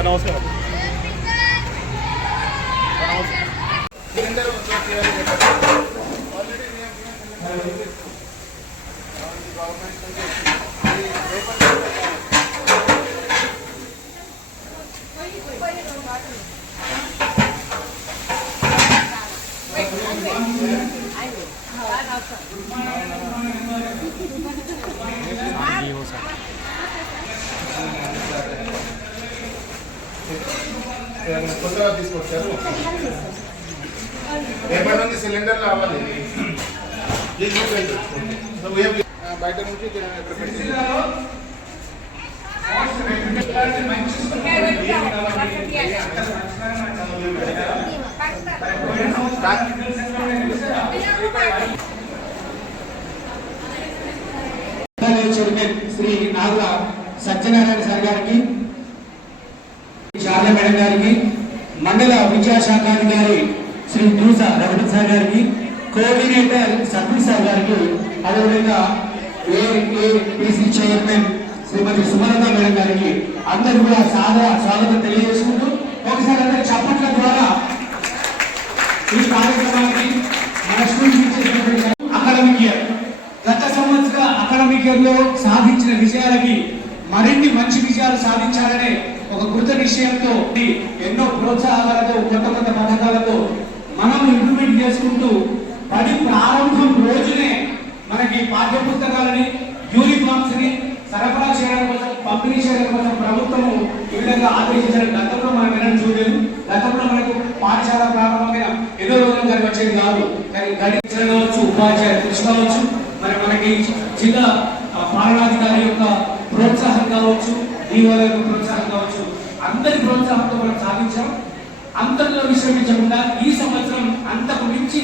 Sir నమస్కారం. Cylinder తీయాలి చెప్పండి ఆల్రెడీ గవర్నమెంట్ నుంచి ఇది ఓపెన్ ఏమైనా కొత్తగా తీసుకొచ్చారు? రేపటి నుండి సిలిండర్ రావాలి. Please open so we have- ఆ, బయట నుంచి తిన- ప్రిపేర్ చేయాలి. విద్యాలయ చైర్మన్ శ్రీ నాగుల సత్యనారాయణ సార్ గారికి నారాయణ గారికి మండల విద్యాశాఖాధికారి శ్రీ దూస రఘుపతి సార్ గారికి కోఆర్డినేటర్ సతీష్ సార్ గారికి అదేవిధంగా APC chairman Shrimati Sumalatha madam గారికి అందరూ కూడా సాదర స్వాగతం తెలియజేసుకుంటూ ఒకసారి అందరి చప్పట్ల ద్వారా ఈ కార్యక్రమానికి మన స్కూల్ అకాడమిక్ ఇయర్ గత సంవత్సర అకాడమిక్ ఇయర్లో సాధించిన విజయాలకి మరిన్ని మంచి విజయాలు సాధించాలనే ఒక కృత నిశ్చయంతో ఎన్నో ప్రోత్సాహాలతో కొత్త కొత్త పథకాలతో మనం ఇంప్లిమెంట్ చేసుకుంటూ పది ప్రారంభం రోజునే మనకి పాఠ్య పుస్తకాలని యూనిఫామ్స్ని సరఫరా చేయడం కోసం పంపిణీ చేయడం కోసం ప్రభుత్వము ఈ విధంగా ఆదేశించిన గతంలో మనం వినడం చూడలేదు గతంలో మనకు పాఠశాల ప్రారంభమైన ఎన్నో రోజులు కానీ వచ్చేది కాదు. కానీ గణించడం కావచ్చు ఉపాధ్యాయ కృషి కావచ్చు మరి మనకి జిల్లా పాలనాధికారి యొక్క ప్రోత్సాహం కావచ్చు ఈ యొక్క ప్రోత్సాహం అందరి ప్రోత్సాహంతో మనం సాధించాం. అంతలో విశ్రమించకుండా ఈ సంవత్సరం అంతకు మించి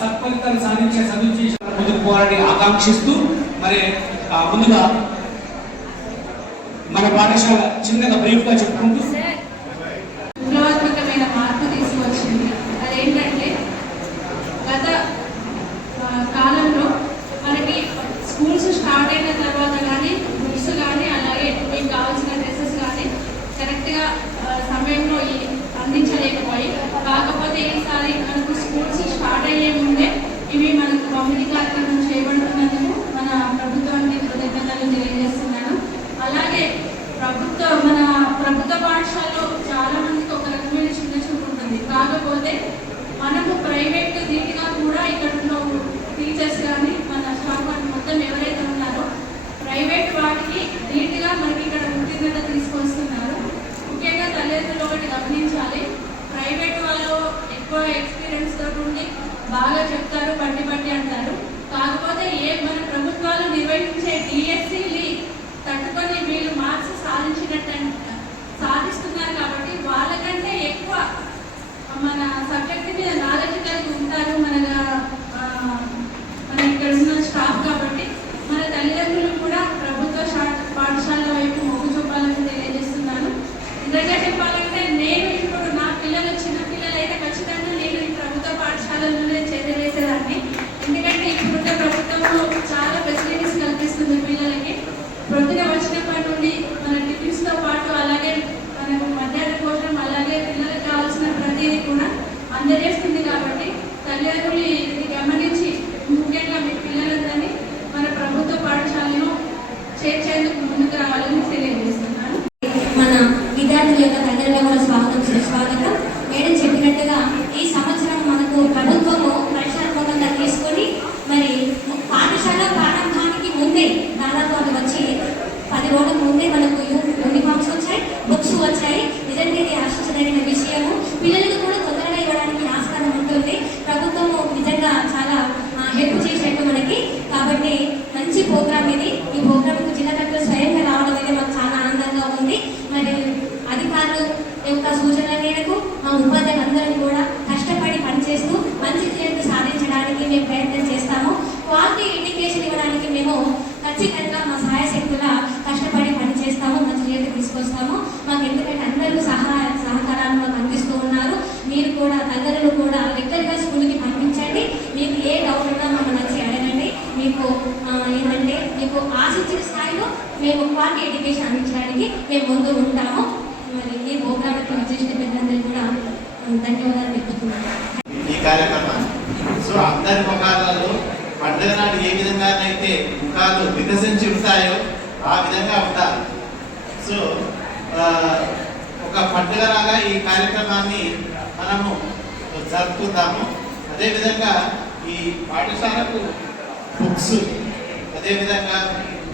సత్ఫలితాలు సాధించే సదుద్దేశం ముందుకు పోవాలని ఆకాంక్షిస్తూ మరి ముందుగా మన పాఠశాల చిన్నగా బ్రీఫ్గా చెప్పుకుంటూ విప్లవాత్మకమైన మార్పు తీసుకువచ్చింది. అదేంటంటే గత కాలంలో మనకి స్కూల్స్ స్టార్ట్ అయిన తర్వాత కానీ బుక్స్ కానీ అలాగే మీకు కావాల్సిన డ్రెస్సెస్ కానీ కరెక్ట్గా ఆ, సమయంలో ఈ- అందించలేకపోయి కాకపోతే మనకు స్కూల్స్ స్టార్ట్ అయ్యే ముందే ఇవి మనకు పంపిణీ కార్యక్రమం చేయబడుతున్నందుకు మన ప్రభుత్వానికి కృతజ్ఞతలు తెలియజేస్తున్నాను. అలాగే ప్రభుత్వ మన ప్రభుత్వ పాఠశాలలో చాలా మందికి ఒక రకమైన చిన్న చూపు ఉంటుంది. కాకపోతే మనము ప్రైవేట్ నీట్గా కూడా ఇక్కడ ఉన్న టీచర్స్ కానీ మన స్టాఫ్ కానీ మొత్తం ఎవరైతే ఉన్నారో ప్రైవేట్ వాటికి నీట్గా మనకి ఇక్కడ ఉత్తీర్ణత తీసుకొస్తున్నారు. ముఖ్యంగా తల్లిదండ్రులు ఒకటి గమనించాలి. ప్రైవేట్ వాళ్ళు ఎక్కువ ఎక్స్పీరియన్స్ తోటి ఉండి బాగా చెప్తారు బట్టి బండి అంటారు. కాకపోతే ఏ మన ప్రభుత్వాలు నిర్వహించే డిఎస్సిని తట్టుకొని వీళ్ళు మార్క్స్ సాధించినట్టు సాధిస్తున్నారు కాబట్టి వాళ్ళకంటే ఎక్కువ మన సబ్జెక్ట్ మీద నాలెడ్జ్ కలిగి ఉంటారు మన ఆ, మన ఇక్కడ ఉన్న స్టాఫ్ కాబట్టి మన తల్లిదండ్రులు కూడా ప్రభుత్వ శా- పాఠశాలల వైపు మొగ్గు చూపాలని తెలియజేస్తున్నాను నిజంగా చెప్పాలంటే నేను ఇప్పుడు నా పిల్లలు చిన్న పిల్లలు అయితే ఖచ్చితంగా నేను ఈ ప్రభుత్వ పాఠశాలలోనే చేరవేసేదాన్ని ఎందుకంటే ఇప్పుడున్న ప్రభుత్వం చాలా ఫెసిలిటీస్ కల్పిస్తుంది పిల్లలకి ప్రొద్దున వచ్చినప్పటి నుండి మన టిఫిన్స్తో పాటు అలాగే మనకు మధ్యాహ్న భోజనం అలాగే పిల్లలకు కావాల్సిన ప్రతిదీ కూడా అందజేస్తుంది కాబట్టి తల్లిదండ్రులు ఇది గమనించి ముఖ్యంగా మీ పిల్లలందరినీ మన ప్రభుత్వ పాఠశాలను చేర్చేందుకు ముందుకు రావాలని తెలియజేస్తున్నాను మన విద్యార్థుల యొక్క తల్లిదండ్రుల కూడా స్వాగతం సుస్వాగతం మేడం చెప్పినట్టుగా ఈ సంవత్సరం మనకు ప్రభుత్వము పరిశ్రమకంగా తీసుకొని మరి పాఠశాల ప్రారంభానికి ముందే దాదాపు అది వచ్చి పది రోజుల ముందే మనకు యూ- యూనిఫామ్స్ వచ్చాయి బుక్స్ వచ్చాయి నిజంగా ఇది ఆశించదగిన విషయము పిల్లలకు కూడా తొందరగా ఇవ్వడానికి ఆస్కారం ఉంటుంది ప్రభుత్వము నిజంగా చాలా హెల్ప్ చేసినట్టు మనకి కాబట్టి మంచి ప్రోగ్రామ్ ఇది ఈ ప్రోగ్రామ్కు జిల్లా కలెక్టర్ స్వయంగా రావడం అనేది మాకు చాలా ఆనందంగా ఉంది మరి సార్ యొక్క సూచనల మేరకు మా ఉపాధ్యాయులందరం కూడా కష్టపడి పనిచేస్తూ మంచి రిజల్ట్ సాధించడానికి మేము ప్రయత్నం చేస్తాము. క్వాలిటీ ఎడ్యుకేషన్ ఇవ్వడానికి మేము ఖచ్చితంగా మా సహాయ శక్తుల కష్టపడి పనిచేస్తాము మంచి రిజల్ట్ తీసుకొస్తాము. మాకు ఎందుకంటే అందరూ సహాయ సహకారాలు మాకు అందిస్తూ ఉన్నారు. మీరు కూడా తల్లిదండ్రులు కూడా రెగ్యులర్గా స్కూల్కి పంపించండి. మీకు ఏ డౌట్ ఉన్నా మమ్మల్ని వచ్చి అడగండి. మీకు ఏంటంటే ఏమంటే మీకు ఆశించిన స్థాయిలో మేము క్వాలిటీ ఎడ్యుకేషన్ అందించడానికి మేము ముందు ఉంటాము. మరి కూడా ధన్యవాదాలు తెలుపుతున్నాను. ఈ కార్యక్రమాన్ని సో అందరి ముఖాలలో పండుగ నాడు ఏ విధంగానైతే ముఖాలు వికసించి ఉంటాయో ఆ విధంగా ఉండాలి. సో ఒక ఒక పండుగలాగా ఈ కార్యక్రమాన్ని మనము జరుపుకుందాము. అదేవిధంగా ఈ పాఠశాలకు బుక్స్ అదేవిధంగా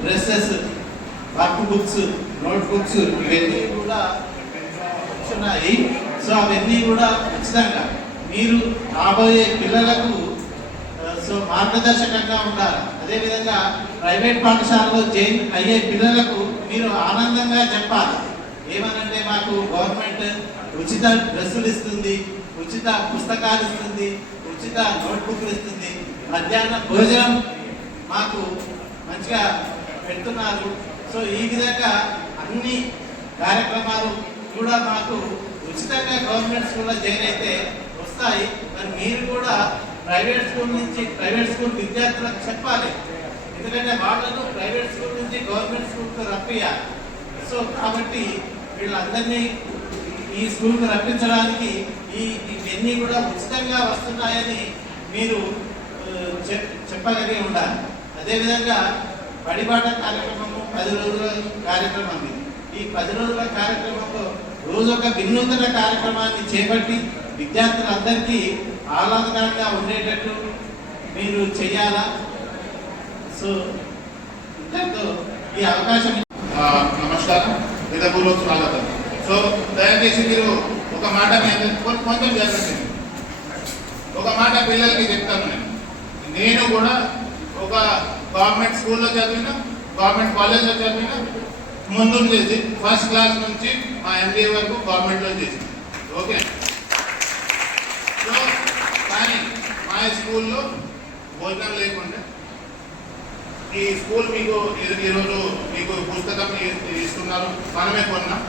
dresses work books notebooks ఇవన్నీ కూడా ఉన్నాయి సో అవన్నీ కూడా ఉచితంగా మీరు రాబోయే పిల్లలకు సో మార్గదర్శకంగా ఉండాలి. అదేవిధంగా ప్రైవేట్ పాఠశాలలో జాయిన్ అయ్యే పిల్లలకు మీరు ఆనందంగా చెప్పాలి. ఏమనంటే మాకు గవర్నమెంట్ ఉచిత డ్రెస్సులు ఇస్తుంది ఉచిత పుస్తకాలు ఇస్తుంది ఉచిత నోట్బుక్లు ఇస్తుంది. మధ్యాహ్న భోజనం మాకు మంచిగా పెడుతున్నారు. సో ఈ విధంగా అన్ని కార్యక్రమాలు కూడా మాకు ఉచితంగా గవర్నమెంట్ స్కూల్లో జాయిన్ అయితే వస్తాయి. మరి మీరు కూడా ప్రైవేట్ స్కూల్ నుంచి ప్రైవేట్ స్కూల్ విద్యార్థులకు చెప్పాలి. ఎందుకంటే వాళ్ళను ప్రైవేట్ స్కూల్ నుంచి గవర్నమెంట్ స్కూల్కి రప్పియాలి సో కాబట్టి వీళ్ళందరినీ ఈ స్కూల్కి రప్పించడానికి ఈ ఇవన్నీ కూడా ఉచితంగా వస్తున్నాయని మీరు చెప్- చెప్పగలిగి ఉండాలి. అదేవిధంగా బడిబాట కార్యక్రమము పది రోజుల కార్యక్రమం ఈ పది రోజుల కార్యక్రమంలో రోజు ఒక వినూతన కార్యక్రమాన్ని చేపట్టి విద్యార్థులందరికీ ఆహ్లాదకరంగా ఉండేటట్టు మీరు చేయాలా? సో ఇంతటితో ఈ అవకాశం నమస్కారం. విధపూర్వక స్వాగతం. సో దయచేసి మీరు ఒక మాట కొంచెం జాగ్రత్త ఒక మాట పిల్లలకి చెప్తాను నేను. నేను కూడా ఒక గవర్నమెంట్ స్కూల్లో చదివిన గవర్నమెంట్ కాలేజ్లో చదివిన ముందు చేసి ఫస్ట్ క్లాస్ నుంచి మా ఎంబీఏ వరకు గవర్నమెంట్లో చేసి ఓకే? సో కానీ మా స్కూల్లో భోజనం లేకుండా. ఈ స్కూల్ మీకు ఈరోజు మీకు పుస్తకం ఇస్తున్నారు. మనమే కొన్నాం.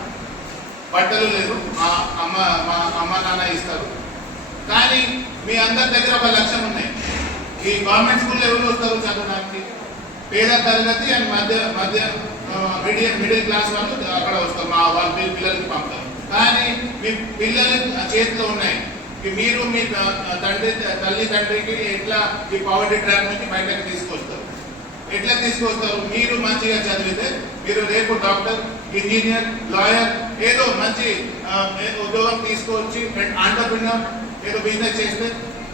బట్టలు లేదు. మా అమ్మ మా అమ్మ నాన్న ఇస్తారు. కానీ మీ అందరి దగ్గర ఒక లక్ష్యం ఉన్నాయి ఈ గవర్నమెంట్ స్కూల్లో ఎవరు వస్తారు చదవడానికి? పేద తరగతి అండ్ మధ్య మధ్య మీడియం మిడిల్ క్లాస్ వాళ్ళు అక్కడ వస్తారు మా వాళ్ళ పిల్లలకి పంపుతారు. కానీ మీ పిల్లలు చేతిలో ఉన్నాయి. మీరు మీ తండ్రి తల్లి తండ్రికి ఎట్లా ఈ పావర్టీ ట్రాక్ నుంచి బయటకు తీసుకొస్తారు? ఎట్లా తీసుకొస్తారు? మీరు మంచిగా చదివితే మీరు రేపు డాక్టర్ ఇంజనీర్ లాయర్ ఏదో మంచి ఉద్యోగం తీసుకొచ్చి ఆంటర్ప్రినర్ ఏదో బిజినెస్ చేస్తే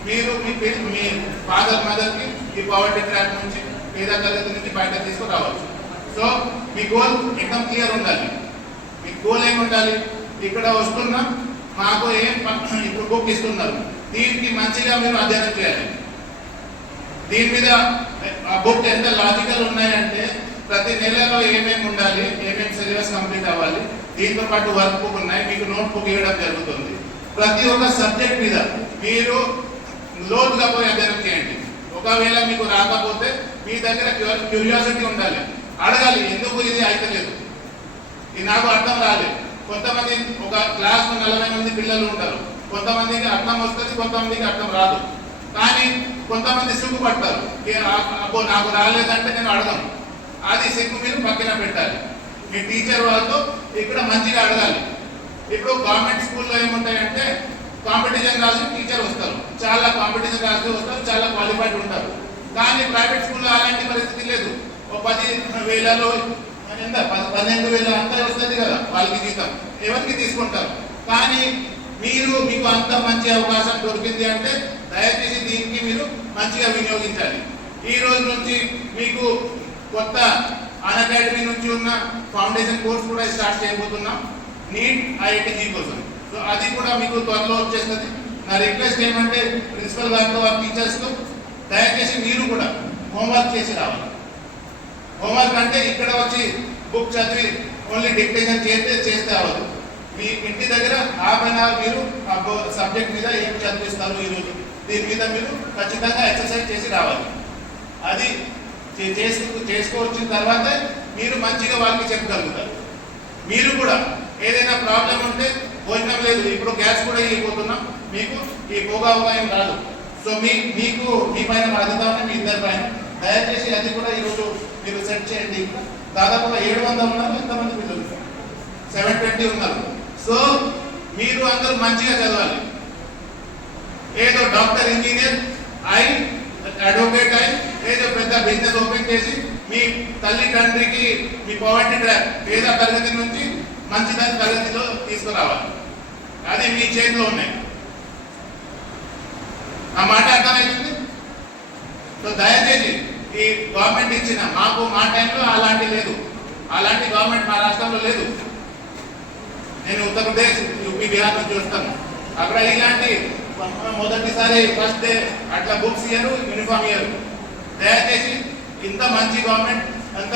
మీరు మీ మీ ఫాదర్ మదర్కి ఈ పావర్టీ ట్రాక్ నుంచి పేద తరగతి నుంచి బయట తీసుకురావచ్చు. సో మీ గోల్ ఇన్కమ్ క్లియర్ ఉండాలి? మీ గోల్ ఏమి ఉండాలి? ఇక్కడ వస్తున్నా మాకు ఏం ఇప్పుడు బుక్ ఇస్తున్నారు దీనికి మంచిగా మీరు అధ్యయనం చేయాలి. దీని మీద ఆ బుక్ ఎంత లాజికల్ ఉన్నాయంటే ప్రతి నెలలో ఏమేమి ఉండాలి ఏమేమి సిలబస్ కంప్లీట్ అవ్వాలి దీంతో పాటు వర్క్ బుక్ ఉన్నాయి మీకు నోట్ బుక్ ఇవ్వడం జరుగుతుంది. ప్రతి ఒక్క సబ్జెక్ట్ మీద మీరు లోతుగా పోయి అధ్యయనం చేయండి. ఒకవేళ మీకు రాకపోతే మీ దగ్గర క్యూరియాసిటీ ఉండాలి. అడగాలి ఎందుకు ఇది అయితలేదు ఇది నాకు అర్థం రాలేదు. కొంతమంది ఒక క్లాస్ నలభై మంది పిల్లలు ఉంటారు. కొంతమందికి అర్థం వస్తుంది కొంతమందికి అర్థం రాదు. కానీ కొంతమంది సిగ్గుపడతారు. పడతారు అబ్బో నాకు రాలేదంటే నేను అడగను. అది సిగ్గు మీరు పక్కన పెట్టాలి. మీ టీచర్ వాళ్ళతో ఇక్కడ మంచిగా అడగాలి. ఇప్పుడు గవర్నమెంట్ స్కూల్లో ఏముంటాయంటే కాంపిటీషన్ రాసి టీచర్ వస్తారు. చాలా కాంపిటీషన్ రాసి వస్తారు చాలా క్వాలిఫైడ్ ఉంటారు. కానీ ప్రైవేట్ స్కూల్లో అలాంటి పరిస్థితి లేదు. ఓ పది వేలలో ఎంత? పన్నెండు వేల అంతా వస్తుంది కదా వాళ్ళకి జీతం. ఎవరికి తీసుకుంటారు? కానీ మీరు మీకు అంత మంచి అవకాశం దొరికింది అంటే దయచేసి దీనికి మీరు మంచిగా వినియోగించాలి. ఈ రోజు నుంచి మీకు కొత్త అన్ అకాడమీ నుంచి ఉన్న ఫౌండేషన్ కోర్స్ కూడా స్టార్ట్ చేయబోతున్నాం. నీట్ ఐఐటిజీ కోసం. సో అది కూడా మీకు త్వరలో వచ్చేస్తుంది. నా రిక్వెస్ట్ ఏమంటే ప్రిన్సిపల్ గారితో వారి టీచర్స్తో దయచేసి మీరు కూడా హోంవర్క్ చేసి రావాలి. హోంవర్క్ అంటే ఇక్కడ వచ్చి బుక్ చదివి ఓన్లీ డిక్టేషన్ చేస్తే చేస్తే అవ్వదు. మీ ఇంటి దగ్గర హాఫ్ అన్ అవర్ మీరు ఆ సబ్జెక్ట్ మీద ఏం చదివిస్తారు ఈరోజు దీని మీద మీరు ఖచ్చితంగా ఎక్సర్సైజ్ చేసి రావాలి. అది చేసుకు చేసుకోవచ్చిన తర్వాత మీరు మంచిగా వాళ్ళకి చెప్పగలుగుతారు. మీరు కూడా ఏదైనా ప్రాబ్లం ఉంటే భోజనం లేదు ఇప్పుడు గ్యాస్ కూడా ఇవ్వబోతున్నాం. మీకు ఈ పోగా ఏం రాదు. సో మీ మీకు మీ పైన బాధ్యత ఉంది మీ ఇద్దరి పైన. దయచేసి అది కూడా ఈరోజు మీరు సెట్ చేయండి. దాదాపుగా ఏడు వందలు ఉన్నారు ఎంతమంది పిల్లలు? సెవెన్ ట్వంటీ ఉన్నారు. సో మీరు అందరూ మంచిగా చదవాలి. ఏదో డాక్టర్ ఇంజనీర్ అయి అడ్వకేట్ అయి ఏదో పెద్ద బిజినెస్ ఓపెన్ చేసి మీ తల్లి తండ్రికి మీ పవర్టీ పేద తరగతి నుంచి మంచి తరగతిలో తీసుకురావాలి. అది మీ చేతిలో ఉన్నాయి. ఆ మాట అర్థమైంది? సో దయచేసి ఈ గవర్నమెంట్ ఇచ్చిన. మాకు మా టైంలో అలాంటి లేదు. అలాంటి గవర్నమెంట్ మా రాష్ట్రంలో లేదు. నేను ఉత్తరప్రదేశ్ యూపీ బీహార్ నుంచి వస్తాను. అక్కడ ఇలాంటి మొదటిసారి ఫస్ట్ డే అట్లా బుక్స్ ఇయ్యరు యూనిఫామ్ ఇయ్యరు. దయచేసి ఇంత మంచి గవర్నమెంట్ అంత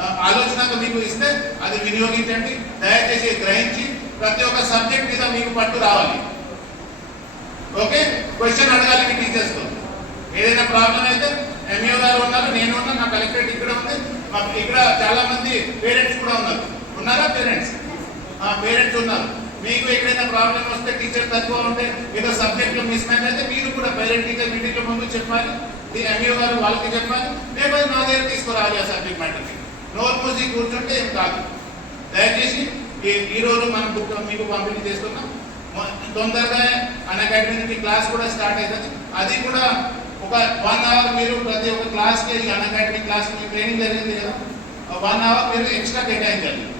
ఆ, ఆలోచనకు మీకు ఇస్తే అది వినియోగించండి. దయచేసి గ్రహించి ప్రతి ఒక్క సబ్జెక్ట్ మీద మీకు పట్టు రావాలి. ఓకే క్వశ్చన్ అడగాలి మీ టీచర్స్తో ఏదైనా ప్రాబ్లం అయితే ఎంఈఓ గారు ఉన్నారు నేను ఉన్నా నా కలెక్టరేట్ ఇక్కడ ఉంది మాకు ఇక్కడ చాలా మంది పేరెంట్స్ కూడా ఉన్నారు ఉన్నారా పేరెంట్స్ పేరెంట్స్ ఉన్నారు మీకు ఎక్కడైనా ప్రాబ్లం వస్తే టీచర్ తక్కువ ఉంటే ఏదో సబ్జెక్ట్లో మిస్ మ్యాచ్ అయితే మీరు కూడా పేరెంట్ టీచర్ మీటింగ్లో ముందు చెప్పాలి. ఎంఈఓ గారు వాళ్ళకి చెప్పాలి. లేకపోతే నా దగ్గర తీసుకురావాలి ఆ సబ్జెక్ట్ మ్యాటర్ని నోర్ మూసి కూర్చుంటే ఏం కాదు. దయచేసి ఈ- ఈ రోజు మనం బుక్ మీకు పంపిణీ చేస్తున్నాం. మొ- తొందరగా అన్ అకాడమీ నుంచి క్లాస్ కూడా స్టార్ట్ అవుతుంది. అది కూడా ఒక వన్ అవర్ మీరు ప్రతి ఒక్క క్లాస్కి ఈ అన్ అకాడమీ క్లాస్ ట్రైనింగ్ జరిగింది కదా. వన్ అవర్ మీరు ఎక్స్ట్రా కేటాయించాలి.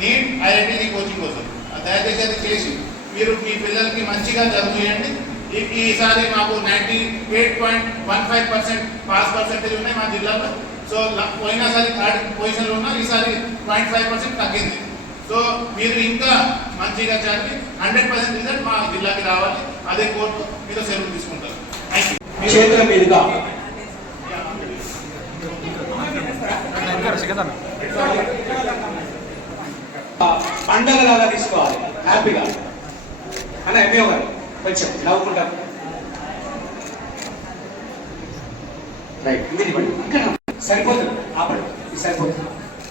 నీట్ ఐఐటి కోచింగ్ కోసం. దయచేసి అది చేసి మీరు మీ పిల్లలకి మంచిగా చదివేయండి ఈసారి మాకు ninety eight point one five percent pass percentage ఉన్నాయి మా జిల్లాలో. సో పోయినసారి థర్డ్ పొజిషన్లో ఉన్నాం ఈసారి పాయింట్ ఫైవ్ పర్సెంట్ తగ్గింది. సో మీరు ఇంకా మంచిగా చదివి హండ్రెడ్ పర్సెంట్ రిజల్ట్ మా జిల్లాకి రావాలి. అదే కోర్టు మీరు సెలవు తీసుకుంటారు. చేతుల మీదుగా. పండగలాగా తీసుకోవాలి. హ్యాపీగా. అన్న ఎంఏ గారు కొంచెం నవ్వుకుంటాం. రైట్ మీరు సరిపోతుంది. ఆపండి. సరిపోతుంది.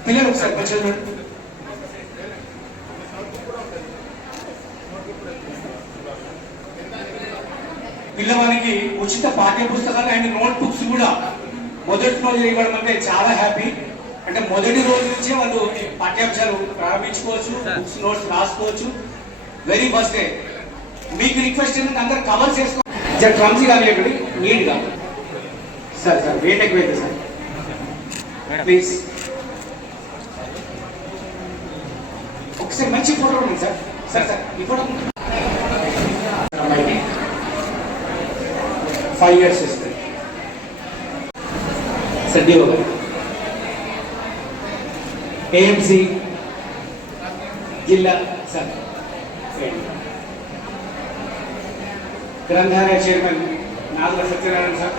పిల్లలు ఒకసారి కొంచెం చూడండి. పిల్లవానికి ఉచిత పాఠ్య పుస్తకాలు అండ్ నోట్ బుక్స్ కూడా. మొదట్లో ఇవ్వడం అంటే చాలా హ్యాపీ. అంటే మొదటి రోజు నుంచే వాళ్ళు పాఠ్యాంశాలు ప్రారంభించుకోవచ్చు బుక్స్ నోట్స్ రాసుకోవచ్చు. వెరీ ఫస్ట్ డే మీకు రిక్వెస్ట్ ఏంటంటే అందరు కవర్ చేసుకో. సార్ కానీ ఇక్కడ నీట్గా సార్ సార్ వెయిట్ ఎక్కువైతే సార్. ప్లీజ్ ఒకసారి మంచి ఫోటో ఉంది సార్. సార్ సార్ ఈ ఫోటో ఫైవ్ ఇయర్స్ ఇస్తుంది గారు. ఏఎంసి జిల్లా సార్ గ్రంథాలయ చైర్మన్ నాగుల సత్యనారాయణ సార్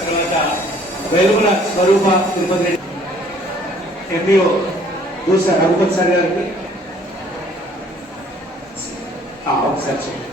తర్వాత వెలుగుల స్వరూప తిరుపతి రెడ్డి ఎంఈఓ దూసా రఘుపతి సార్ గారికి ఒకసారి చూడండి